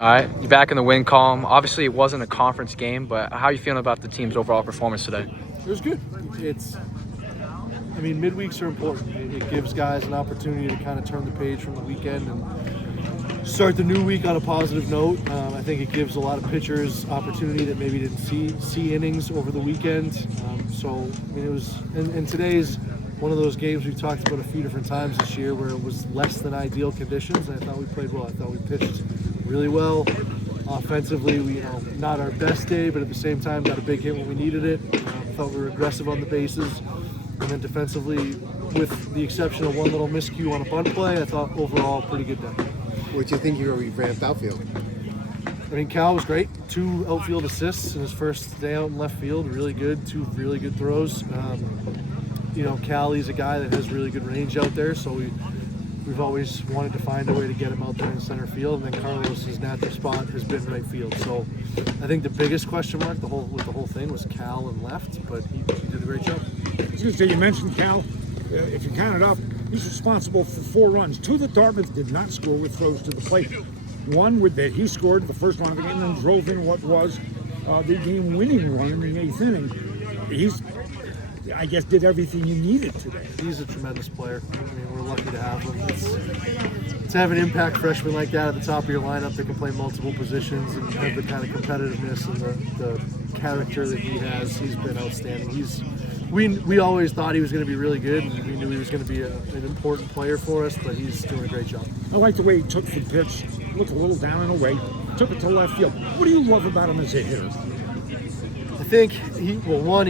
All right, you're back in the win column. Obviously, it wasn't a conference game, but how are you feeling about the team's overall performance today? It was good. Midweeks are important. It gives guys an opportunity to kind of turn the page from the weekend and start the new week on a positive note. I think it gives a lot of pitchers opportunity that maybe didn't see innings over the weekend. And today's one of those games we've talked about a few different times this year where it was less than ideal conditions, and I thought we played well. I thought we pitched really well. Offensively, not our best day, but at the same time, got a big hit when we needed it. Thought we were aggressive on the bases. And then defensively, with the exception of one little miscue on a bunt play, I thought overall pretty good day. What do you think you're revamped outfield? Cal was great. 2 outfield assists in his first day out in left field. Really good. 2 really good throws. Callie's a guy that has really good range out there, so we've always wanted to find a way to get him out there in center field. And then Carlos's natural spot has been right field. So I think the biggest question mark with the whole thing was Cal and left, but he did a great job. You mentioned Cal. If you count it up, he's responsible for 4 runs. 2 that Dartmouth did not score with throws to the plate. One that he scored the first run of the game, and then drove in what was the game-winning run in the 8th inning. He's, I guess, did everything you needed today. He's a tremendous player. We're lucky to have him. To have an impact freshman like that at the top of your lineup that can play multiple positions and have the kind of competitiveness and the character that he has, he's been outstanding. We always thought he was going to be really good, and we knew he was going to be an important player for us, but he's doing a great job. I like the way he took the pitch, looked a little down and away, took it to left field. What do you love about him as a hitter? I think he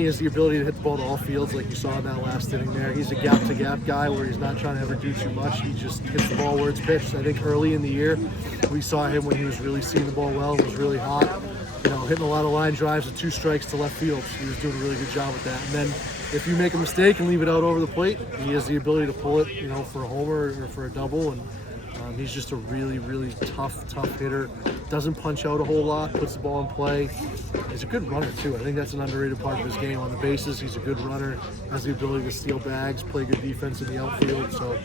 has the ability to hit the ball to all fields like you saw in that last inning there. He's a gap-to-gap guy where he's not trying to ever do too much. He just hits the ball where it's pitched. I think early in the year, we saw him when he was really seeing the ball well and was really hot. Hitting a lot of line drives with 2 strikes to left field. He was doing a really good job with that. And then if you make a mistake and leave it out over the plate, he has the ability to pull it, for a homer or for a double. And he's just a really, really tough hitter. Doesn't punch out a whole lot, puts the ball in play. He's a good runner, too. I think that's an underrated part of his game. On the bases, he's a good runner, has the ability to steal bags, play good defense in the outfield. So,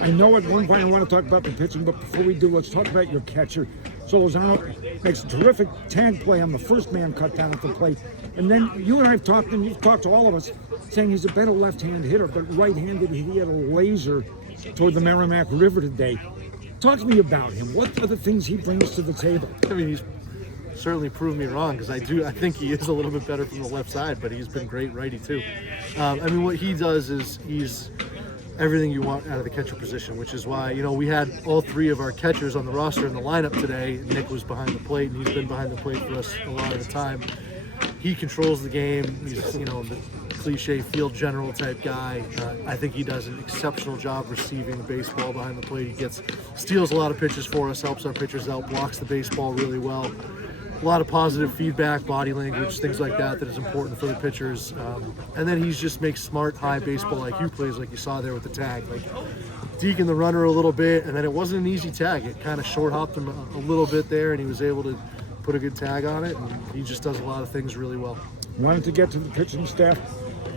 I know at one point I want to talk about the pitching, but before we do, let's talk about your catcher. So Lozano makes a terrific tag play on the first man cut down at the plate. And then you and I have talked, and you've talked to all of us, saying he's a better left-hand hitter, but right-handed, he had a laser toward the Merrimack River today. Talk to me about him. What are the things he brings to the table? He's certainly proved me wrong because I think he is a little bit better from the left side, but he's been great righty too. What he does is he's everything you want out of the catcher position, which is why, we had all 3 of our catchers on the roster in the lineup today. Nick was behind the plate, and he's been behind the plate for us a lot of the time. He controls the game. He's, the cliche field general type guy. I think he does an exceptional job receiving the baseball behind the plate. He steals a lot of pitches for us, helps our pitchers out, blocks the baseball really well. A lot of positive feedback, body language, things like that is important for the pitchers. And then he just makes smart, high baseball IQ plays like you saw there with the tag. Like deking the runner a little bit, and then it wasn't an easy tag. It kind of short hopped him a little bit there, and he was able to put a good tag on it, and he just does a lot of things really well. Wanted to get to the pitching staff.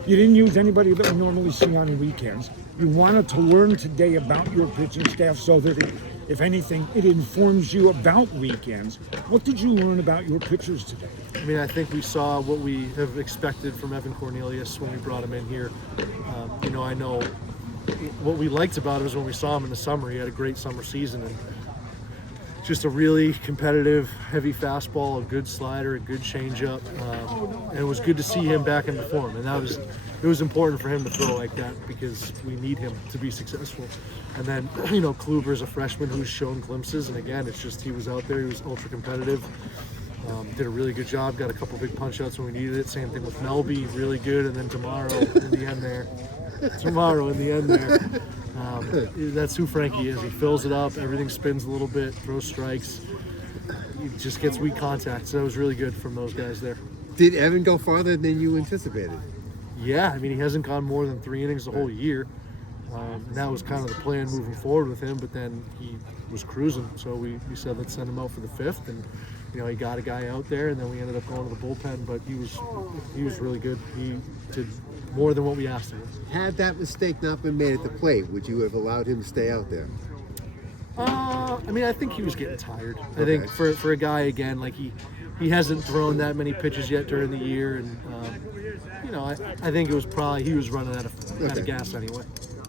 You didn't use anybody that we normally see on the weekends. You wanted to learn today about your pitching staff so that, if anything, it informs you about weekends. What did you learn about your pitchers today? I think we saw what we have expected from Evan Cornelius when we brought him in here. I know what we liked about him is when we saw him in the summer. He had a great summer season, and just a really competitive, heavy fastball, a good slider, a good changeup. And it was good to see him back into form. And it was important for him to throw like that because we need him to be successful. And then, Kluber's a freshman who's shown glimpses. And again, it's just he was out there. He was ultra competitive. Did a really good job. Got a couple big punch outs when we needed it. Same thing with Melby, really good. And then tomorrow in the end there. That's who Frankie is. He fills it up. Everything spins a little bit, throws strikes. He just gets weak contact. So that was really good from those guys there. Did Evan go farther than you anticipated? Yeah, he hasn't gone more than 3 innings the whole year. And that was kind of the plan moving forward with him, but then he was cruising. So we said, let's send him out for the 5th. And, he got a guy out there, and then we ended up going to the bullpen, but he was really good. He did more than what we asked him. Had that mistake not been made at the plate, would you have allowed him to stay out there? I mean, I think he was getting tired. I think for a guy, again, like he hasn't thrown that many pitches yet during the year, and I think it was probably he was running out of gas anyway.